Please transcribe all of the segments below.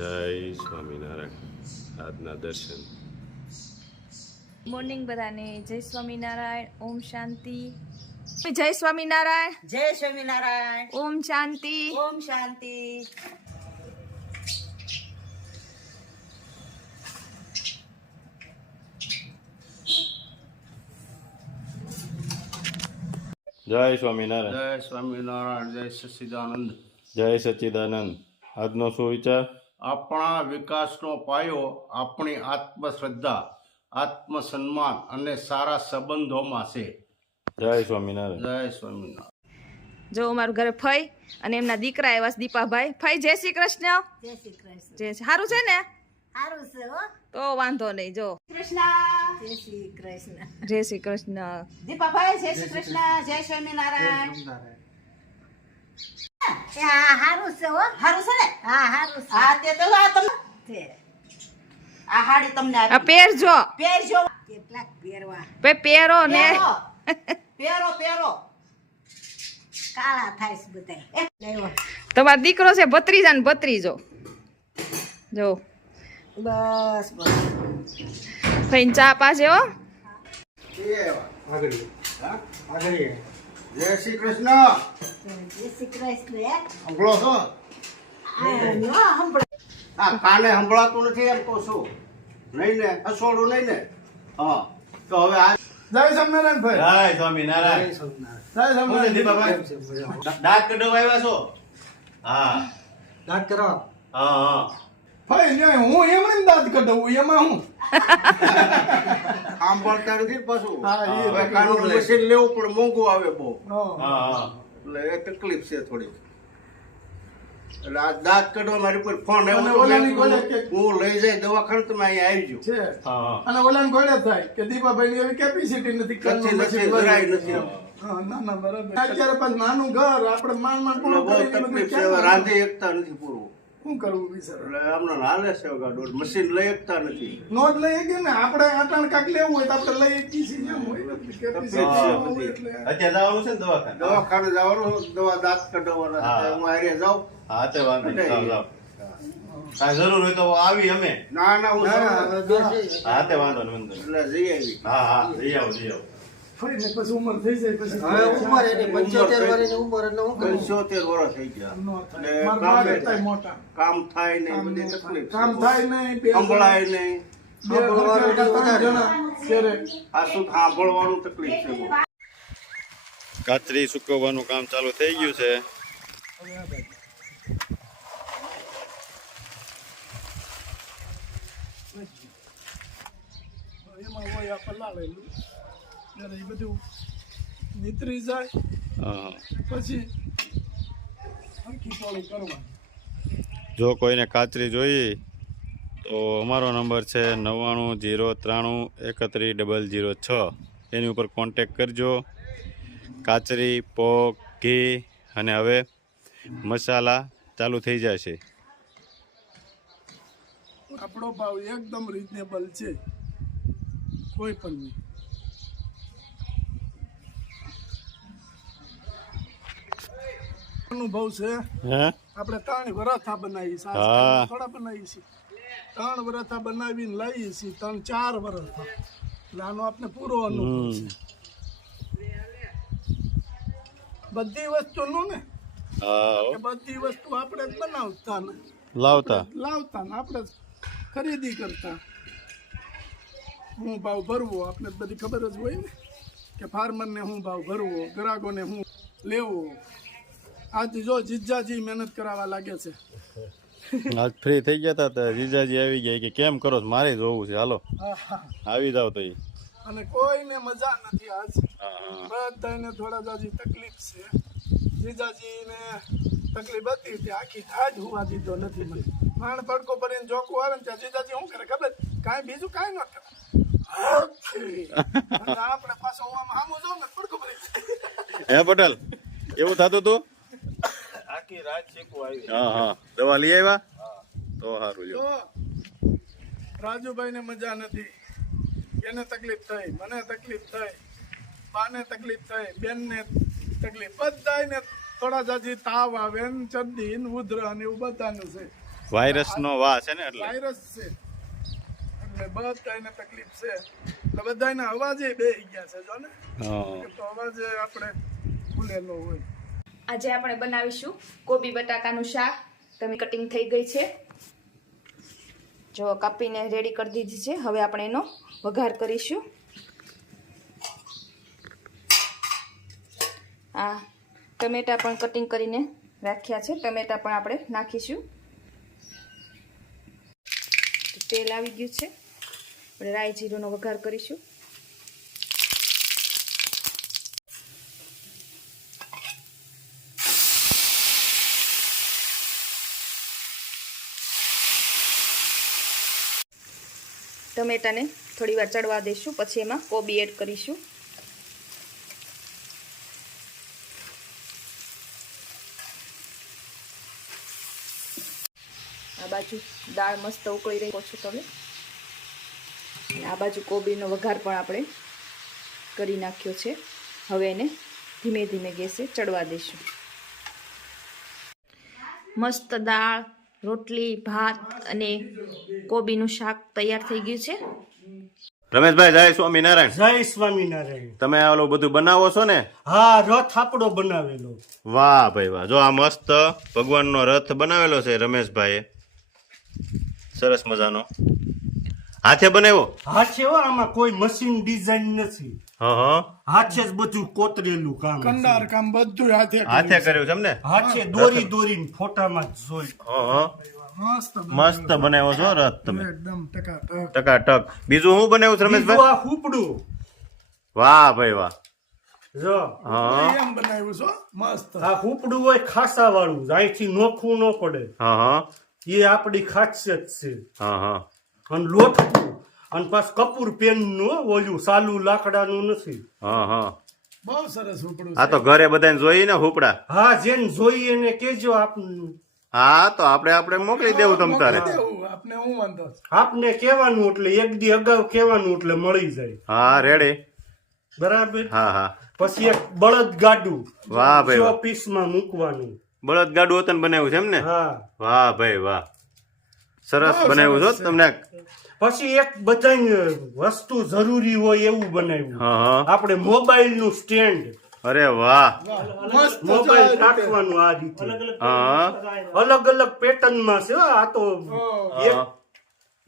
જય સ્વામિનારાયણ. આજના દર્શન. મોર્નિંગ બધાને. જય સ્વામિનારાયણ. ઓમ શાંતિ. જય સ્વામિનારાયણ. જય સ્વામિનારાયણ. ઓમ શાંતિ. ઓમ શાંતિ. જય સ્વામિનારાયણ. જય સ્વામિનારાયણ. જય સચિદાનંદ. જય સચિદાનંદ. આજનો શું વિચાર આપણા વિકાસનો પાયો આપણી આત્મશ્રદ્ધા આત્મસન્માન અને સારા સંબંધોમાં છે. જય સ્વામિનારાયણ. જય સ્વામિનારાયણ. જો અમારું ઘરે ફઈ અને એમના દીકરા એવા છે દીપાભાઈ. ફઈ જય શ્રી કૃષ્ણ. જય શ્રી કૃષ્ણ. જય સારું છે ને? સારું છે હો. તો વાંધો નહીં જો. કૃષ્ણ. જય શ્રી કૃષ્ણ. જય શ્રી કૃષ્ણ. દીપાભાઈ જય શ્રી કૃષ્ણ. જય સ્વામિનારાયણ. હા હારું છે હો. હારું છે ને? હા હારું છે. હા તે તો આ તમને આ હાડી તમને આ પહેરજો. પહેરજો. કેટલાક પહેરવા. પે પહેરો ને. પહેરો. પહેરો કાળા થાય છે બધાય. તમારો દીકરો છે ભત્રીજા ને ભત્રીજો. જો. બસ બસ. ફઈને ચા પાસે હો. જય શ્રી કૃષ્ણ. જય શ્રી કૃષ્ણ. હે. સંભળો છો? હા ન સંભળાય. આ કાને સંભળાતું નથી એમ કહું છું. નહીં ને હસોડું નહીં ને? હા તો હવે આ જય સ્વામિનારાયણ ભાઈ. જય સ્વામિનારાયણ. જય સ્વામિનારાયણ. દીપાભાઈ? દાંત કઢવા આવ્યા છો? હા. દાંત કરવા હા હા. ભાઈ ને હું એમ ને દાંત કઢાવું એમાં હું? સાંભળતા નથી ને પાછું? હવે કાનું મશીન લેવું પણ મોંઘું આવે બહુ. એટલે એ તકલીફ છે થોડી એટલે આ દાંત કાઢવા મારી પર ફોન હું લઈ જાય દવાખાને તમે અહીંયા હા હા. અને ઓલાને ગોળે થાય કે દીપાભાઈ ની એવી કેપેસિટી નથી નથી નથી ભરાય. નથી હા ના ના બરાબર. અત્યારે પાછું નાનું ઘર આપણે માંડ માંડ પૂરું રાંધી એકતા નથી પૂરું. શું કરવું બિચારા એટલે આમને હાલે છે ગાડો મશીન લઈ શકતા નથી. નો જ લઈ શકીએ ને આપણે આટણ કાંક લેવું હોય તો આપણે લઈ શકીએ છીએ હોય. અત્યારે જવાનું છે ને દવાખાને? દવાખાને જવાનું દવા દાંત કઢાવવાના હા. આરે જાઉં. હા તે વાંધો નહીં. જાઓ કાંઈ જરૂર હોય તો આવી અમે. ના ના હું હા તે વાંધો નહીં વાંધો નહીં. એટલે જઈ આવી. હા હા જઈ આવો જઈ આવો. ફરીને પછી ઉંમર થઈ જાય પછી હવે ઉંમર એની પંચોતેર વર્ષની પંચોતેર વર્ષ થઈ ગયા. નો મારા કામ બા એ હતા થાય. મોટા. કામ થાય નહીં બધી તકલીફ કામ થાય નહીં સંભળાય નહીં. સાંભળવાનું તકલીફ છે કાતરી સુકવવાનું કામ ચાલુ થઈ ગયું છે. એમાં હોય આ પલાળેલું ત્યારે એ બધું નીતરી જાય. પછી હરખી કરવાનું. જો કોઈને કાચરી જોઈએ તો અમારો નંબર છે નવ્વાણું જીરો ત્રાણું એકત્રીસ ડબલ જીરો છ. એની ઉપર કોન્ટેક કરજો. કાચરી પોક ઘી અને હવે મસાલા ચાલુ થઈ જશે. આપણો ભાવ એકદમ રિઝનેબલ છે. કોઈ પણ નહીં. અનુભવ છે. આપણે ત્રણ વરથા બનાવી થોડા બનાવી છીએ. ત્રણ વરથા બનાવીને લઈએ છીએ. ત્રણ ચાર વરથા. એટલે આનો આપણે પૂરો અનુભવ છે. બધી વસ્તુનું ને બધી વસ્તુ આપણે જ બનાવતા ને? લાવતા. લાવતા ને? આપણે ખરીદી કરતા. હું ભાવ ભરવો આપણે બધી ખબર જ હોય ને? કે ફાર્મરને હું ભાવ ભરવો ગ્રાહકોને હું લેવો. આજ જો જીજાજી મહેનત કરાવવા લાગે છે. આજ ફ્રી થઈ ગયા હતા તો જીજાજી આવી ગયા કે કેમ કરો? મારે જોવું છે. હાલો. આવી જાવ તો. અને કોઈને મજા નથી આજ. બધાને થોડા જાજી તકલીફ છે. જીજાજીને તકલીફ હતી તે આખી થાજ હોવા દીધો નથી મને. માણ પડકો ભરીને જોકું આવે ને ત્યાં જીજાજી શું કરે ખબર? કાંઈ બીજું કાંઈ ન કરે આપણે પાછો આમ સામું જાઉં ને પડકો ભરી હે પટેલ એવું થતું તું? આખી રાત શીખવું આવી હા હા. દવા લઈ આવ્યા? તો સારું જો તો રાજુભાઈ ને મજા નથી. એને તકલીફ થઈ મને તકલીફ થઈ બાને તકલીફ થઈ બેનને તકલીફ. બધાને થોડા જાજી તાવ આવે ને ચરદી ને ઉધર ને એવું બધાનું છે. વાયરસ નો વા છે ને એટલે. વાયરસ છે. એટલે બધાને તકલીફ છે. એટલે બધાને અવાજે બે ગયા છે જો ને. તો અવાજે આપણે ખુલેલો હોય. આજે આપણે બનાવીશું કોબી બટાકાનું શાક. તમે કટિંગ થઈ ગઈ છે. જો કાપીને રેડી કરી દીધી છે. હવે આપણે એનો વઘાર કરીશું. આ ટમેટા પણ કટિંગ કરીને રાખ્યા છે. ટમેટા પણ આપણે નાખીશું. તેલ આવી ગયું છે. આપણે રાઈ જીરુંનો વઘાર કરીશું. ટમેટાને થોડી વાર ચડવા દઈશું પછી એમાં કોબી એડ કરીશું. આ બાજુ દાળ મસ્ત ઉકળી રહી. છો તમે. આ બાજુ કોબીનો વઘાર પણ આપણે કરી નાખ્યો છે. હવે એને ધીમે ધીમે ગેસે ચડવા દઈશું મસ્ત દાળ રોટલી ભાત અને કોબીનું શાક તૈયાર થઈ ગયું છે. રમેશભાઈ જય સ્વામિનારાયણ. જય સ્વામિનારાયણ. તમે આ ઓલું બધું બનાવો છો ને? હા રથ આપણો બનાવેલો. વાહ ભાઈ વાહ. જો આ મસ્ત ભગવાનનો રથ બનાવેલો છે રમેશભાઈએ. સરસ મજાનો. હાથે બનાવ્યો? હાથે હો આમાં કોઈ મશીન ડિઝાઇન નથી. હા હા. હાથે જ બધું કોતરેલું કામ કંડાર કામ બધું હાથે હાથે કર્યું છે ને? હાથે દોરી દોરીને ફોટામાં જ જોઈ. હા હા. મસ્ત મસ્ત બનાવ્યો છો રથ તમે. એકદમ ટકા ટક બીજું હું બનાવ્યું છે રમેશભાઈ? આ હુપડું. વાહ ભાઈ વાહ. જો. એમ બનાવ્યું છો મસ્ત. આ હુપડું હોય ખાસા વાળું અહીંથી નોખવું ન પડે. હા હા. એ આપણી ખાસિયત છે. હા હા. અને લોટકું અને પાછું કપૂર પેનનું ઓલું સાલું લાકડાનું નથી. હા હા. બહુ સરસ હુપડું આ તો ઘરે બધાને જોઈ ને હુપડા હા જેને જોઈએ એને કેજો આપનું. હા તો આપણે આપણે મોકલી દેવું તમ તારે. આપને હું વાંધો આપને કહેવાનું એટલે એક દી અગાઉ કહેવાનું એટલે મળી જાય. હા રેડે. બરાબર? હા હા. પછી એક બળદ ગાડું વાહ ભાઈ ઓફિસમાં મૂકવાનું. બળદ ગાડું વતન બનાવ્યું છે એમ ને હા. વાહ ભાઈ વાહ. સરસ બનાવ્યું છો તમને? પછી એક બધા વસ્તુ જરૂરી હોય એવું બનાવ્યું. આપણે મોબાઈલનું સ્ટેન્ડ. અરે વાહ. મોબાઈલ રાખવાનું આ રીતે. હા. અલગ અલગ પેટર્નમાં છે હો. આ તો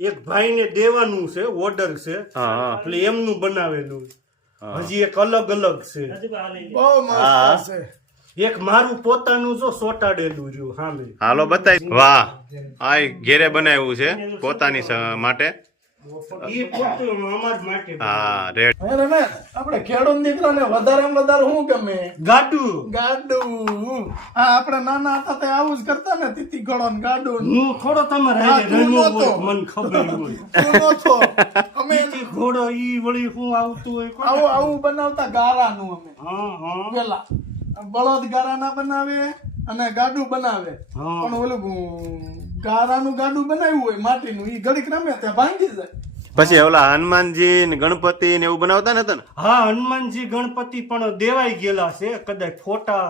એક ભાઈ ને ભાઈને દેવાનું છે ઓર્ડર છે. એટલે એમનું બનાવેલું. હજી એક અલગ અલગ છે. બહુ મસ્ત છે. એક મારું પોતાનું જો સોટાડેલું રહ્યું સામે હાલો બતાવી વાહ આ ઘેરે બનાવ્યું છે પોતાની માટે. હા રેડ. હે રમેશ આપણે ખેડૂત દીકરાને વધારે વધારે શું ગમે? ગાડું. ગાડું. હા આપણે નાના હતા તે આવું જ કરતા ને તીતી ઘોડો ને ગાડું. હું થોડો તમારે હા, હારે તું રમ્યો નહોતો. હોય, મને ખબર હોય. અમે ઈ ઘોડો ઈ વળી શું આવતું હોય આવું આવું બનાવતા ગારાનું અમે. હા હા. પેલા. બળદ ગારાના બનાવે અને ગાડું બનાવે. હા. પણ ઓલું ગારાનું ગાડું બનાવ્યું હોય માટીનું એ ઘડીક રમે ત્યાં ભાંગી જાય. પછી ઓલા હનુમાનજી ને ગણપતિ ને એવું બનાવતા ને? હા હનુમાનજી ગણપતિ પણ દેવાઈ ગયેલા છે કદાચ ફોટા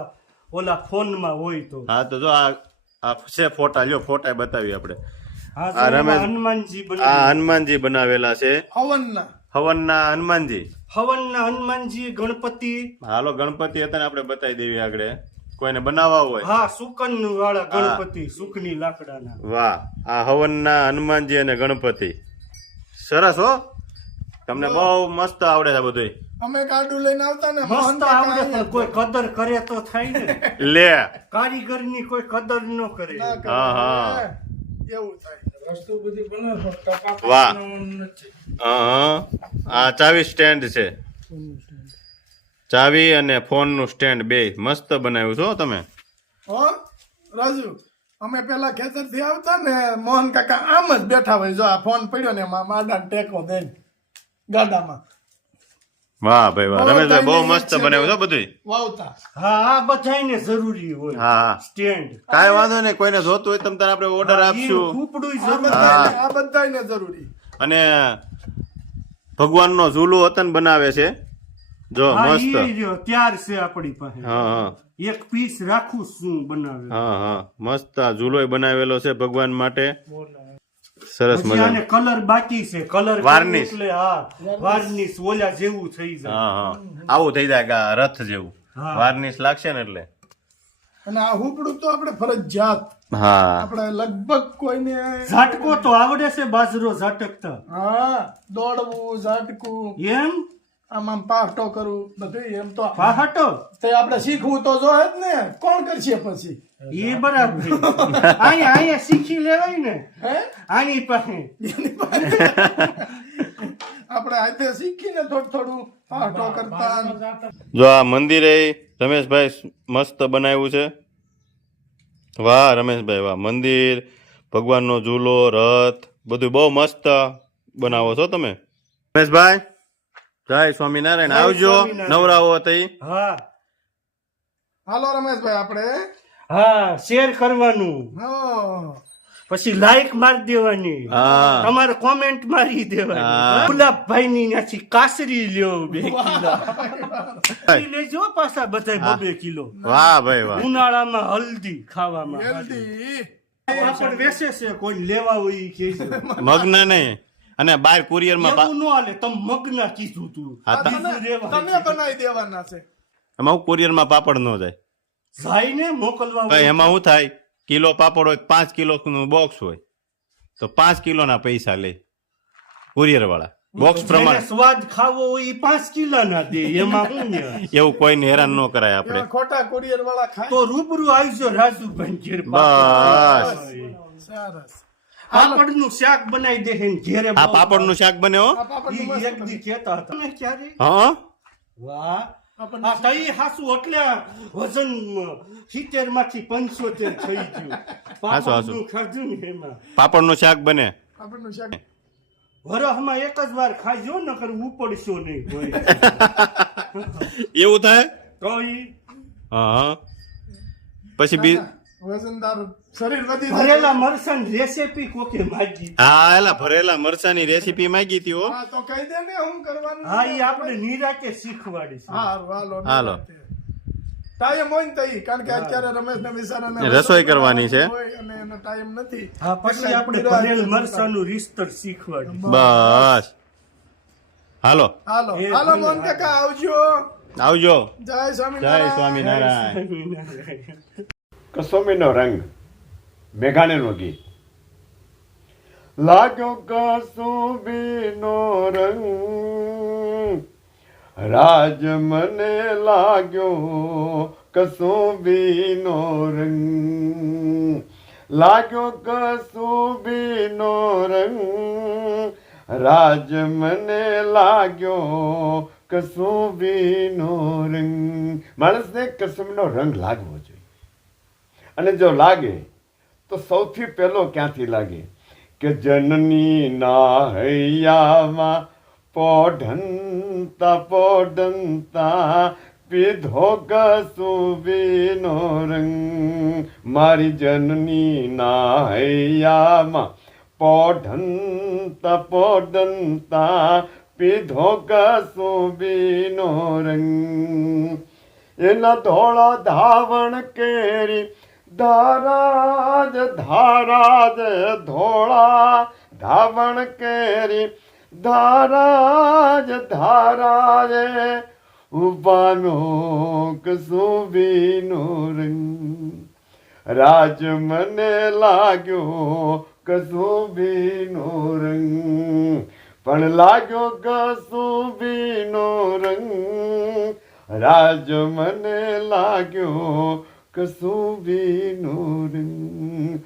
ઓલા ફોનમાં હોય તો. હા તો જો આ આ છે ફોટા લ્યો ફોટા બતાવી આપણે. આ હનુમાનજી આ હનુમાનજી બનાવેલા છે. હવનના. હવનના હનુમાનજી. હવનના હનુમાનજી ગણપતિ. હાલો ગણપતિ હતા ને આપણે બતાવી દેવી આગળ. કોઈને બનાવવા હોય. હા સુકન વાળા ગણપતિ સુખની લાકડાના. વાહ આ હવનના હનુમાનજી અને ગણપતિ. સરસ હો. તમને બહુ મસ્ત આવડે છે બધું અમે ગાડું લઈને આવતા ને મસ્ત આવડે છે કોઈ કદર કરે તો થાય ને. લે. કારીગરની કોઈ કદર ન કરે. હા, હા. એવું થાય. વસ્તુ બધી બને વાહ. હા આ ચાવી સ્ટેન્ડ છે. ચાવી અને ફોનનું સ્ટેન્ડ બે. મસ્ત બનાવ્યું છો તમે. હો રાજુ અમે પેલા ખેતરથી આવતા ને મોહન કાકા આમ જ બેઠા હોય. જો આ ફોન પડ્યો ને એમાં માડા ટેકો દે ગાડામાં. વાહ ભાઈ વાહ. બહુ રમેશભાઈ બહુ મસ્ત બનાવ્યું છો બધું વાવતા. હા આ બધાયને જરૂરી હોય. હા સ્ટેન્ડ. કાંઈ વાંધો નહીં કોઈને જોતું હોય તમે તારે આપણે ઓર્ડર આપશું. કૂપડું જરૂર. આ બધાયને જરૂરી. અને ભગવાનનો ઝૂલો વતન બનાવે છે. જો મસ્ત. ત્યાર છે આપણી પાસે. હા હા. એક પીસ રાખું શું બનાવે. હા હા. મસ્ત આ ઝૂલોય બનાવેલો છે ભગવાન માટે. સરસ મજા આને કલર બાકી છે. Colour varnish. એટલે હા. વાર્નિશ ઓલા જેવું થઈ જાય. હા હા. આવું થઈ જાય કે રથ જેવું. વાર્નિશ લાગશે ને એટલે? અને આ હુપડું તો આપણે ફરજિયાત. હા. આપણે લગભગ કોઈને ઝાટકો તો આવડે છે બાજરો ઝાટકતા હા દોડવું ઝાટકું. એમ? આમ આમ પાહટો કરવું બધું એમ તો પાહટો? તે આપણે શીખવું તો જોઈએ જ ને. કોણ કરશે પછી? એ બરાબર. અહીંયા અહીંયા શીખી લેવાય ને. હે? આની પાસે. આપણે આજે શીખીને થોડું થોડું પાટો કરતા. જો આ મંદિરે રમેશભાઈ મસ્ત બનાવ્યું છે. વાહ રમેશભાઈ વાહ. મંદિર ભગવાનનો ઝૂલો રથ બધું બહુ મસ્ત બનાવો છો તમે. રમેશભાઈ જય સ્વામિનારાયણ. આવજો. નવરાઓ નવરાવો તઈ હા. હાલો રમેશભાઈ આપણે હા શેર કરવાનું. પછી લાઈક મારી દેવાની. તમારે કોમેન્ટ મારી દેવાની. ગુલાબભાઈ ની ત્યાંથી કાસરી લ્યો બે કિલો. લેજો પાછા બધા બબે કિલો. વાહ ભાઈ વાહ. ઉનાળામાં હલ્દી ખાવામાં હેલ્ધી પાપડ વેચે છે કોઈ લેવા હોય કે. મગ્ન નહીં. અને બાર કુરિયરમાં ન હાલે તમે મગના કીધું તું. તમે બનાવી દેવાના છે. એમાં કુરિયરમાં પાપડ ન જાય. જાય મોકલવા ભાઈ એમાં શું થાય? કિલો પાપડ હોય પાંચ કિલો નું બોક્સ હોય. તો પાંચ કિલોના પૈસા લે કુરિયર વાળા બોક્સ પ્રમાણે. સ્વાદ ખાવો હોય એ પાંચ કિલો ના દે એમાં શું એવું કોઈને હેરાન ન કરાય આપણે. ખોટા કુરિયર વાળા ખાય. તો રૂબરૂ આવજો રાજુભાઈ બસ. સરસ. પાપડનું શાક બનાવી દે છે ઘેરે આ પાપડ. નું શાક બને હો? એક દી કેતા હતા. તમે ક્યારે હા? વાહ. આ તઈ હાસુ એટલે વજન સિત્તેરમાંથી પંચોતેર થઈ ગયું. હાસુ, હાસુ. ખાધું ને એમાં. પાપડનું શાક બને. પાપડનું શાક. વરહમાં એક જ વાર ખાજો નકર ઉપડશો નહીં કોઈ. એવું થાય? તો હા પછી બી વજનદાર શરીર વધી ભરેલા મરસાં રેસીપી કોકે માગી? હા એલા ભરેલા મરચાની રેસીપી માંગી હતી હો. હા તો કહી દે ને હું કરવાનું હા ઈ આપણે નિરાતે શીખવાડીશું હા હાલો હાલો. ટાઈમ હોય ને તઈ કારણ કે અત્યારે રમેશ ને વિચારાને રસોઈ કરવાની છે. અને એનો ટાઈમ નથી. હા પછી આપણે ભરેલ મરસાનું રીસ્તર શીખવાડીશું. બસ. હાલો. હાલો. હાલો મોહન કાકા આવજો. આવજો. જય જય સ્વામિનારાયણ. સ્વામિનારાયણ. કસોમીનો રંગ. મેઘાણીનું ગીત. લાગ્યો કસુંબીનો રંગ, રાજ મને લાગ્યો કસુંબીનો રંગ. લાગ્યો કસુંબીનો રંગ, રાજ મને લાગ્યો કસુંબીનો રંગ. માણસને કસુંબીનો રંગ લાગવો જોઈએ. અને જો લાગે તો સૌથી પહેલો ક્યાંથી લાગે? કે જનની ના હૈયામાં પોઢંતા પોઢંતા પીધો કસુબીનો રંગ. મારી જનની ના હૈયામાં પોઢંતા પોઢંતા પીધો કસુબીનો રંગ. એના ધોળા ધાવણ કેરી ધારાજ ધારાજ, ધોળા, ધાવણ કેરી, ધારાજ ધારાજ ઉપાનો કસુબીનો રંગ રાજ મને લાગ્યો કસુબીનો રંગ પણ લાગ્યો કસુબીનો રંગ રાજ મને લાગ્યો કસુબીનો રંગ